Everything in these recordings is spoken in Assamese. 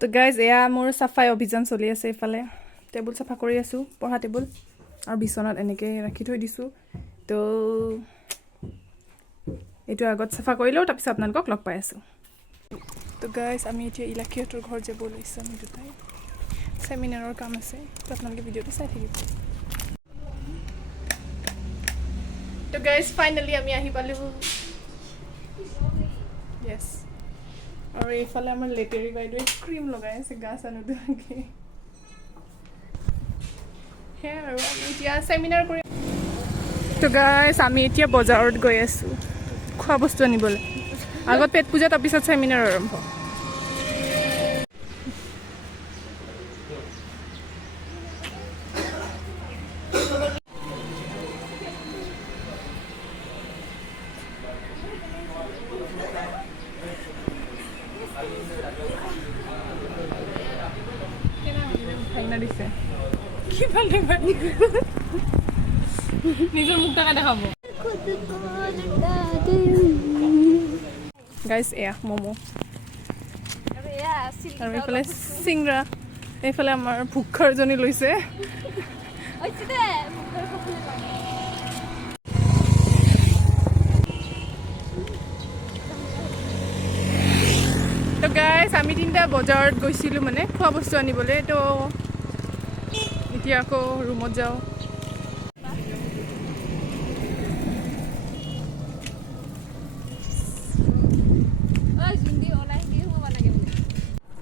তো গাইজ এয়া মোৰ চাফাই অভিযান চলি আছে এইফালে টেবুল চাফা কৰি আছোঁ পঢ়া টেবুল আৰু বিচনাত এনেকৈ ৰাখি থৈ দিছোঁ তো এইটো আগত চাফা কৰি লওঁ তাৰপিছত আপোনালোকক লগ পাই আছোঁ তো গাইজ আমি এতিয়া ইলাকীহঁতৰ ঘৰ যাব লৈছোঁ আমি দুটাই চেমিনাৰৰ কাম আছে তো আপোনালোকে ভিডিঅ'টো চাই থাকিব তো গাইজ ফাইনেলি আমি আহি পালোঁ য়েছ আৰু এইফালে আমাৰ লেটেৰী বাইদেৱে ক্ৰীম লগাই আছে গা চা নোধোৱাকৈ সেয়াই আৰু আমি এতিয়া চেমিনাৰ কৰি তো গাইজ আমি এতিয়া বজাৰত গৈ আছোঁ খোৱা বস্তু আনিবলৈ আগত পেট পূজা তাৰপিছত চেমিনাৰ আৰম্ভ দিছে নিজৰ মুখ টকা দেখাব গাইজ এয়া ম'ম' আৰু এইফালে চিংৰা এইফালে আমাৰ ভোক্ষৰজনী লৈছে তো গাইজ আমি তিনিটা বজাৰত গৈছিলোঁ মানে খোৱা বস্তু আনিবলৈ তো এতিয়া আকৌ ৰুমত যাওঁ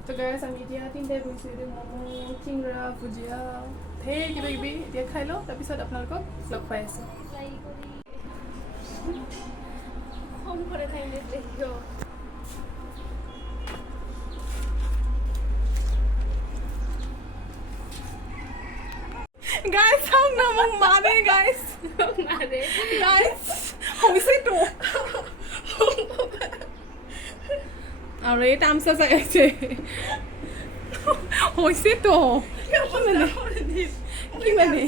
তো গাইজ আমি এতিয়া তিনিটাই গৈছোঁ এতিয়া ম'ম' চিংৰা ভুজিয়া ঢেৰ কিবা কিবি এতিয়া খাই লওঁ তাৰপিছত আপোনালোকক লগ পাই আছোঁ গাইজ চাওক না মোক মানে গাইজ গাইজ হৈছেতো আৰু এই তামচা চাই আছে হৈছেতো কি মানে